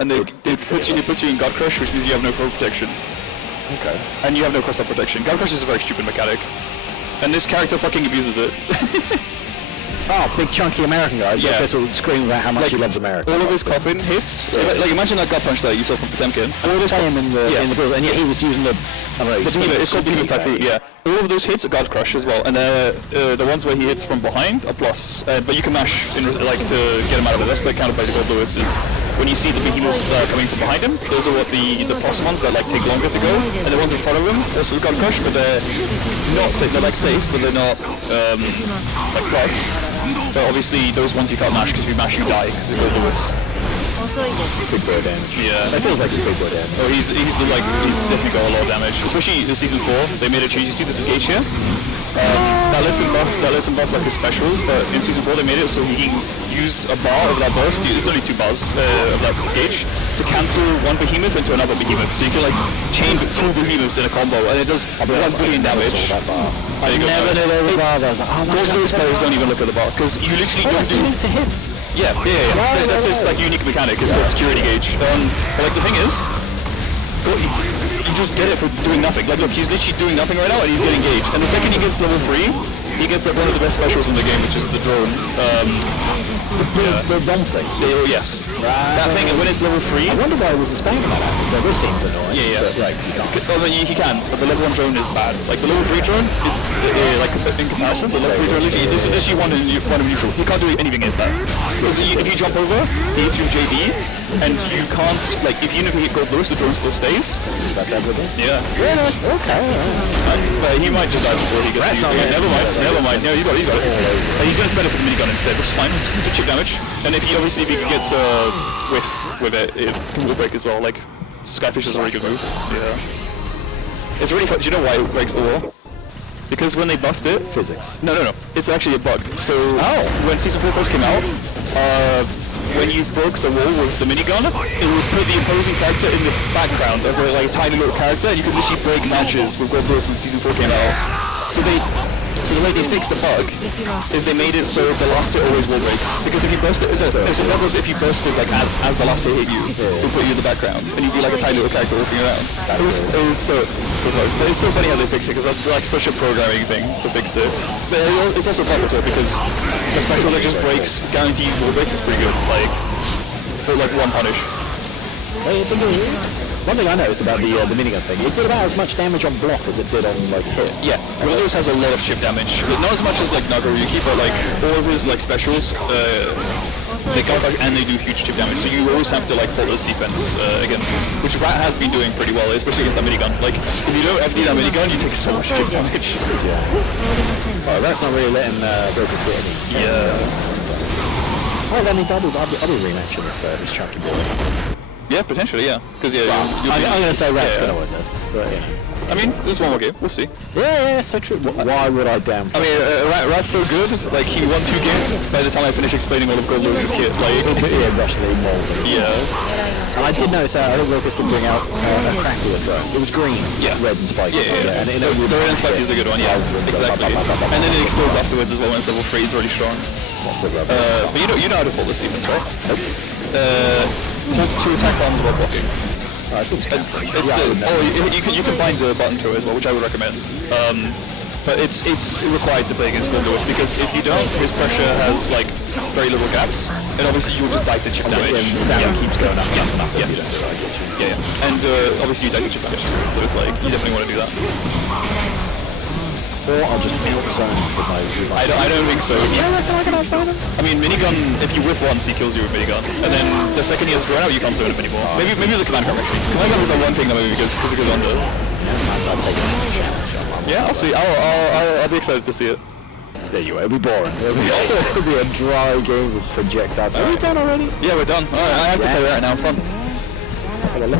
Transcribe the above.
and it puts you in God Crush, which means you have no throw protection. Okay. And you have no cross-up protection. God Crush is a very stupid mechanic. And this character fucking abuses it. Oh, big chunky American guy. Yeah. This will scream about how much he loves America. All of his coffin hits. Yeah. Like imagine that gut punch that you saw from Potemkin. All this him in the bills, and yet he was using the. It's called Behemoth Typhoon. Yeah. All of those hits are God Crush as well, and the ones where he hits from behind are plus. But you can mash to get him out of it. That's the counter play to Gold Lewis is when you see the behemoths coming from behind him. Those are what the plus ones that take longer to go, and the ones in front of him also God Crush, but they're not safe. They're safe, but they're not plus. But obviously those ones you can't mash because if you mash you die because it's Gold Lewis. Big boy damage. Yeah. It feels like he's big boy damage. Oh, he's definitely got a lot of damage. Especially in season 4, they made a change. You see this with Gage here? That lets him buff like his specials, but in season 4 they made it so he can use a bar of that burst. It's only 2 bars of that Gage to cancel one behemoth into another behemoth. So you can chain 2 behemoths in a combo, and it does 1 billion damage. I never knew there was a bar. I was like, oh my god. Those players don't even look at the bar because you literally don't do. To him. Yeah. That's his unique mechanic. It's called security gauge. But the thing is, you just get it for doing nothing. Look, he's literally doing nothing right now, and he's getting gauge. And the second he gets level 3, he gets one of the best specials in the game, which is the drone. The bomb thing. Yes. That thing, and when it's level 3... I wonder why I wasn't spamming that out, because this seems annoying. Yeah. But, he can, but the level 1 drone is bad. The level 3 drone, it's in comparison, the level 3 drone literally is literally one in neutral. He can't do anything against that. Because if you jump over, he hits you JD, and you can't, even if you hit Gold Lewis, the drone still stays. Is that everything? Yeah. Okay. But he might just die before he gets to use it. Never mind. No, he's got it. And he's going to spend it for the minigun instead, which is fine. He's a chip damage. And if he gets with it can wall break as well. Skyfish is a really good move. Yeah. It's really fun. Do you know why it breaks the wall? Because when they buffed it... Physics. No. It's actually a bug. So when Season 4 first came out, when you broke the wall with the minigun, it would put the opposing character in the background as a tiny little character, and you could literally break matches with Gold Lewis when Season 4 came out. So the way they fixed the bug is they made it so the last hit always wall breaks. Because if you burst it, so that was if you burst it as the last hit hit you, it would put you in the background, and you'd be like a tiny little character walking around. It was so close. But it's so funny how they fix it, because that's such a programming thing to fix it. But it's also fun as well, because the special that just breaks, guaranteed wall breaks is pretty good. For one punish. One thing I noticed about the minigun thing, it did about as much damage on block as it did on hit. Yeah, Gold Lewis has a lot of chip damage. Not as much as Nagaryuki, but all of his specials, they go back and they do huge chip damage. So you always have to faultless defense against, which Rat has been doing pretty well, especially against that minigun. If you don't FD that minigun, you take so much chip damage. Yeah. Rat's not really letting Vilkijs get any. Yeah. Well, that means I'll be rematching this chunky boy. Yeah, potentially, yeah. Because I'm going to say Rat's going to win this, but I mean, there's one more game. We'll see. Yeah, so true. Why would I damn? I mean, Rat's so good. He won 2 games. By the time I finish explaining all of Gold Lewis's kit, Russian molded. Yeah. And I did notice that I think Vilkijs did bring out a crackler drone. It was green, red and spiky. Yeah. And the red and spiky is the good one. Yeah, exactly. And then it explodes afterwards as well when it's level 3. It's really strong. But you know how to faultless defense, right? Hold 2 attack buttons while blocking. You can bind the button to it as well, which I would recommend. But it's required to play against Gold Lewis, because if you don't, his pressure has very little gaps, and obviously you'll just die to chip damage. Keeps going up. Yeah. And obviously you die to chip damage, so it's you definitely want to do that. Or I'll just outzone with my... I don't think so. I mean, minigun, if you whiff once, he kills you with minigun. And then the second he has drawn out, you can't zone him anymore. Maybe the command gun, actually. Command gun is the one thing that maybe because it goes under. Yeah, I'll see. I'll be excited to see it. There you are. It'll be boring. It'll be a dry game with projectiles. Are we done already? Yeah, we're done. Alright, I have to play right now. Fun.